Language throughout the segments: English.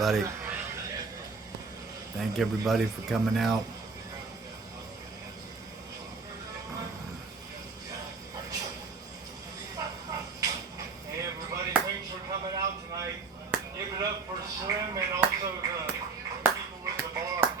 everybody. Thank everybody for coming out. Hey everybody, thanks for coming out tonight. Give it up for Slim and also the people in the bar.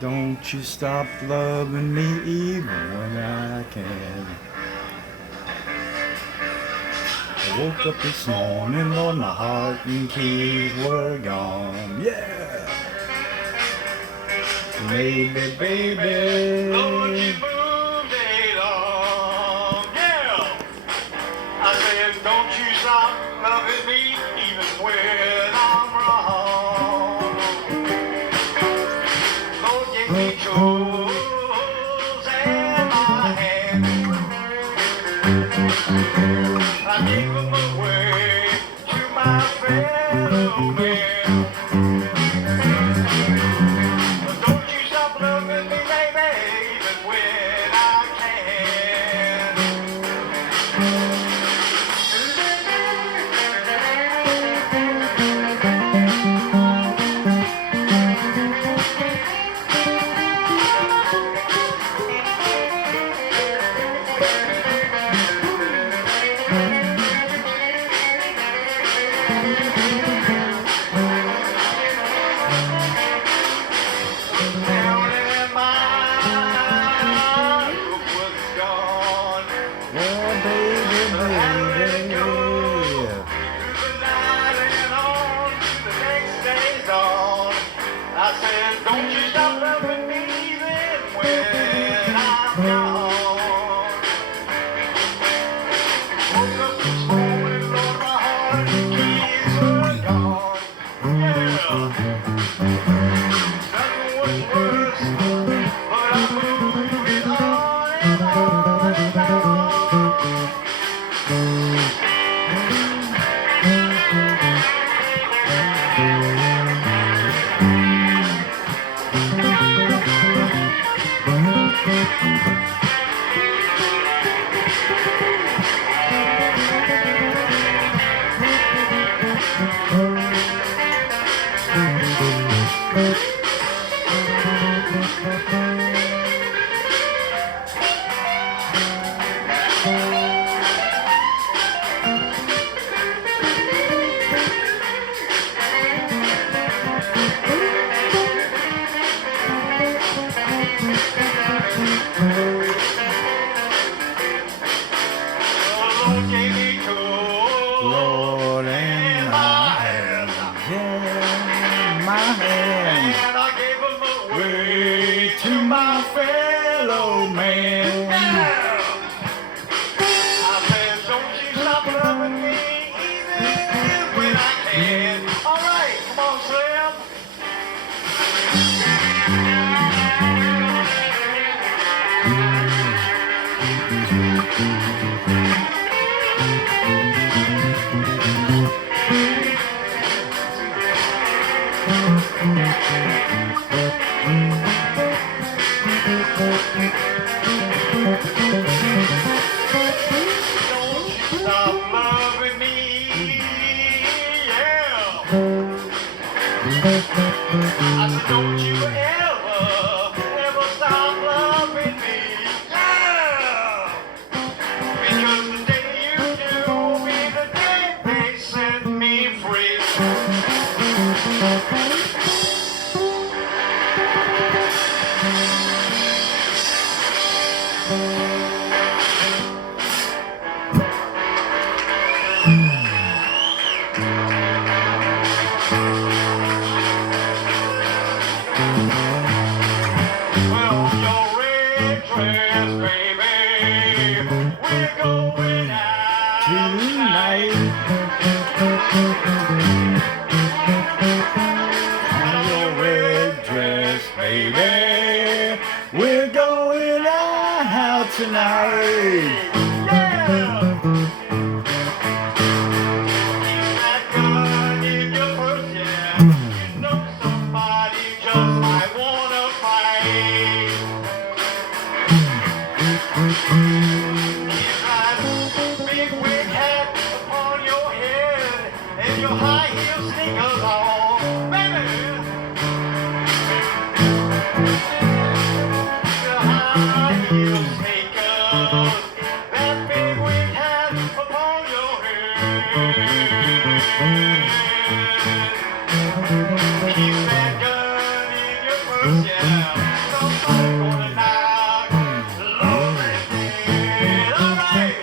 Don't you stop loving me even when I can. I woke up this morning, Lord, my heart and keys were gone. Yeah! Maybe, baby. Lord, you moved it on. Yeah! I said, don't you stop loving me even when I'm wrong. Lord, give me tools and my hands. I give them away to my fellow man. But don't you stop loving me, baby, even when I can. Down in my book was gone. Oh, baby, baby. Through the night and on to the next day's dawn. I said, don't you stop loving me even when I'm gone. Woke up this morning, Lord, my heart and keys were gone. Yeah. Nothing was worse, but I moved it on and on and on. my fellow man. I said, don't you stop loving me even when I can. All right, come on, Slim. Don't you stop loving me, yeah. I said, don't you ever stop loving me, yeah. Because the day you do will be the day they set me free. Well, your red dress, baby, we're going out Tonight, your red dress, baby. We're going out tonight. Yeah! Keep that gun in your purse, yeah. You know somebody just might wanna fight. Keep that big wig hat upon your head and your high heel sneakers on, baby. Your high heel sneakers, that big wig hat upon your head. Keep that gun in your purse, yeah. Somebody gonna knock lonely dead. All right.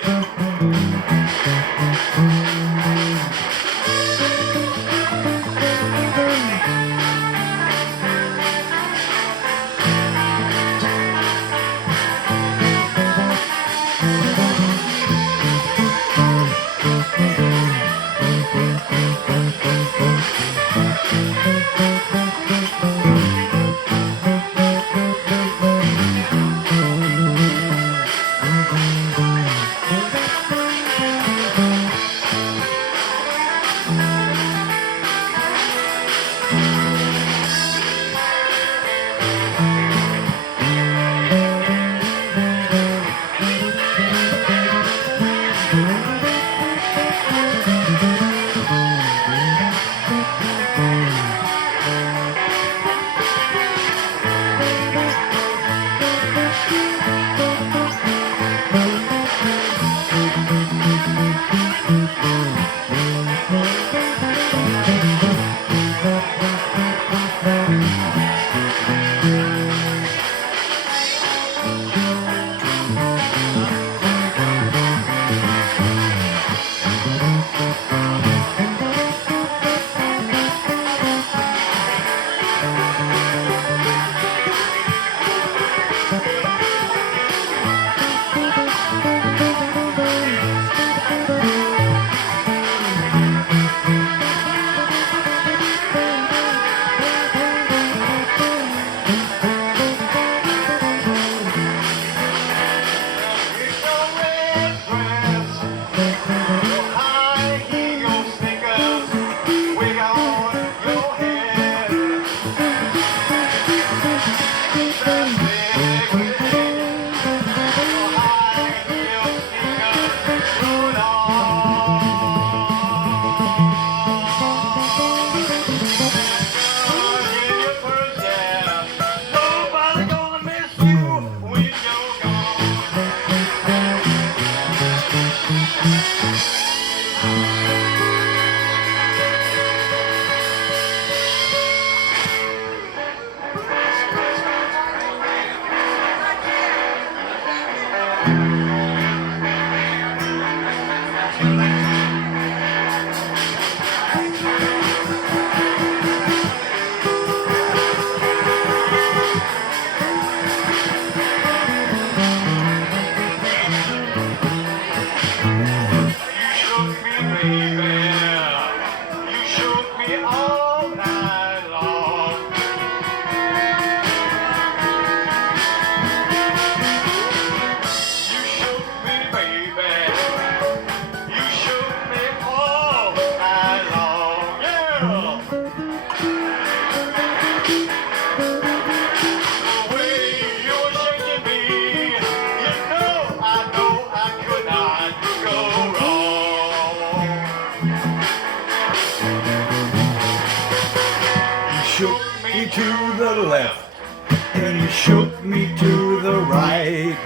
me to the right.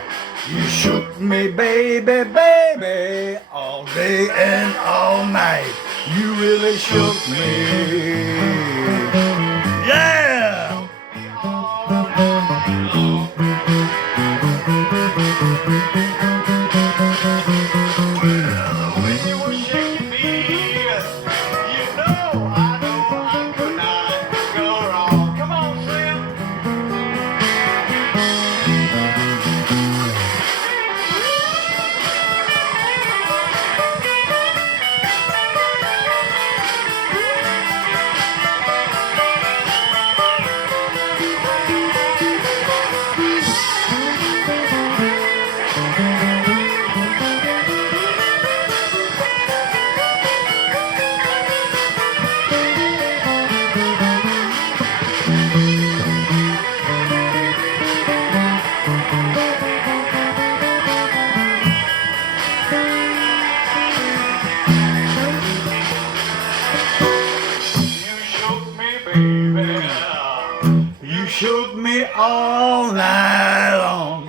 You shook me, baby, baby, all day and all night. You really shook me. Yeah! Well, when you were shaking me, you know I could not go wrong. Come on, Slim. You shook me, baby. You shook me all night long.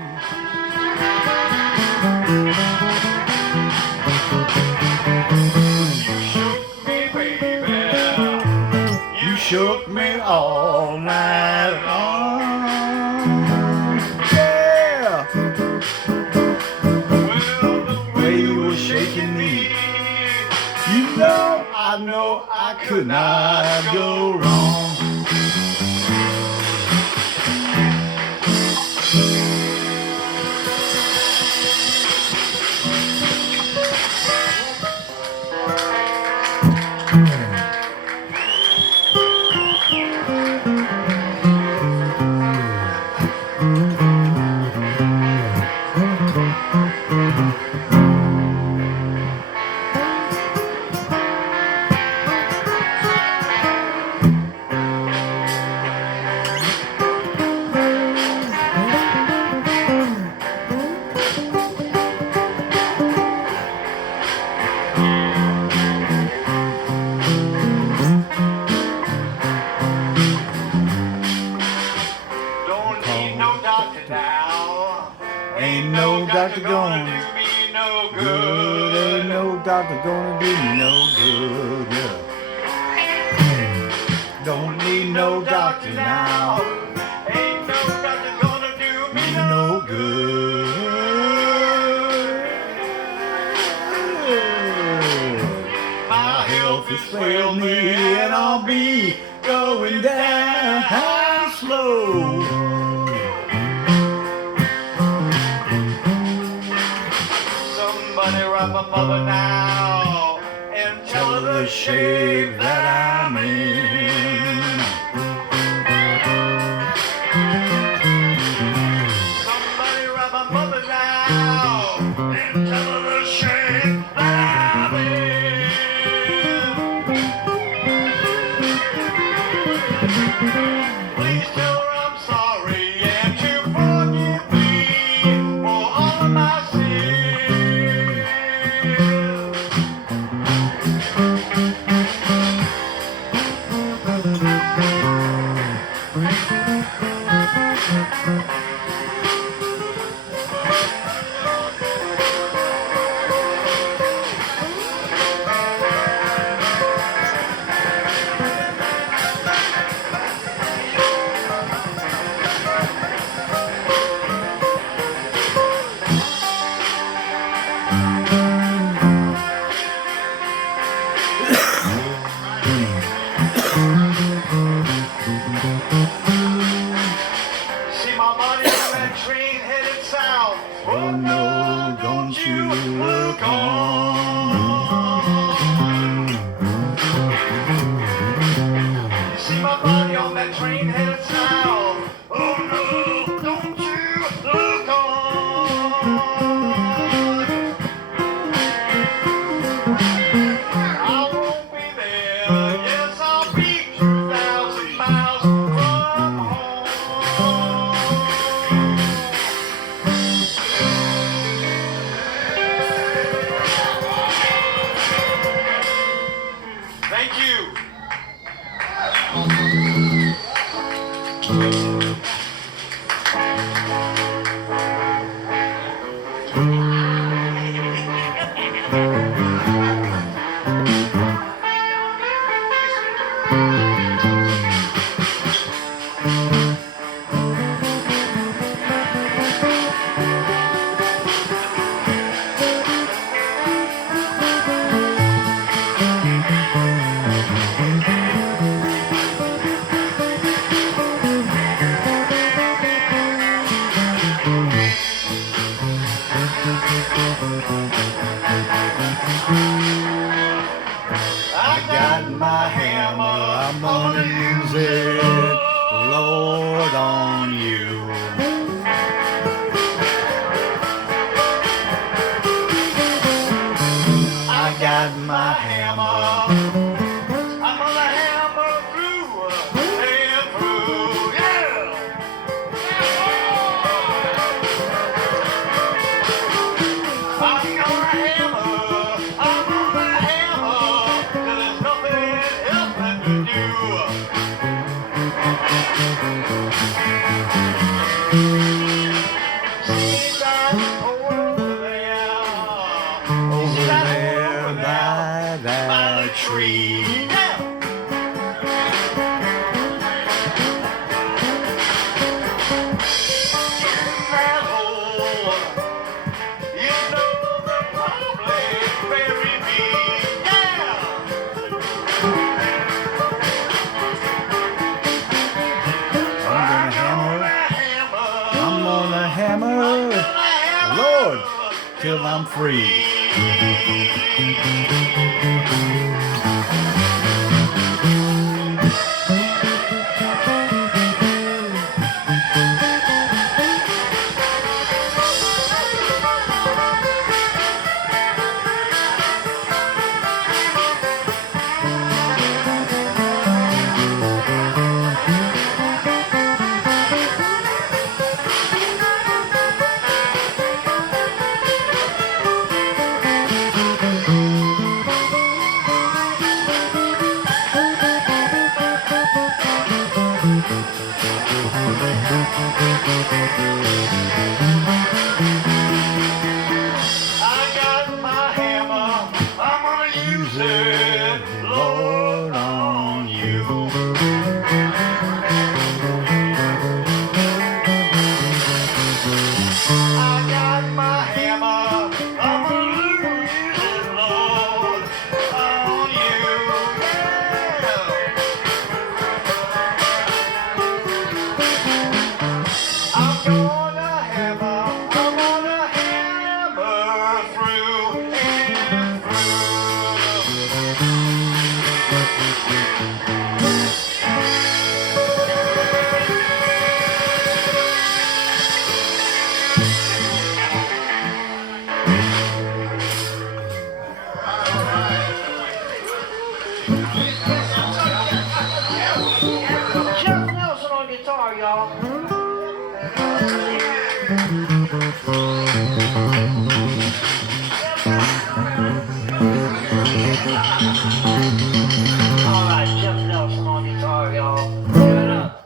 You shook me, baby. You shook me all night long. Yeah! Well, the Way you were shaking me. You know I could not go wrong. Don't need no doctor now. Ain't no doctor gonna do me no good. good. Ain't no doctor gonna do me no good. Yeah. Don't need no doctor now. Ain't no doctor gonna do me No good. My health It's is failed me and I'll be going down slow. Somebody wrap my mother now and tell her the shape that I'm in. Somebody wrap my mother now and tell her the shape that I'm in. Please tell her I'm sorry and to forgive me for all of my sins. See my body on that train headed south. Oh no, don't you look on. See my body on that train headed south. Oh no, don't you look on. I won't be there. Yes, I'll be 2,000 miles from home. I'm gonna hammer, Lord, till I'm free. I got my hammer, I'm gonna use it, Lord, on you. I got my hammer, I'm gonna use it, Lord, on you. Yeah. I'm gonna hammer through and Jeff Nelson on guitar, y'all. All right, Jeff Nelson on guitar, y'all. Give it up.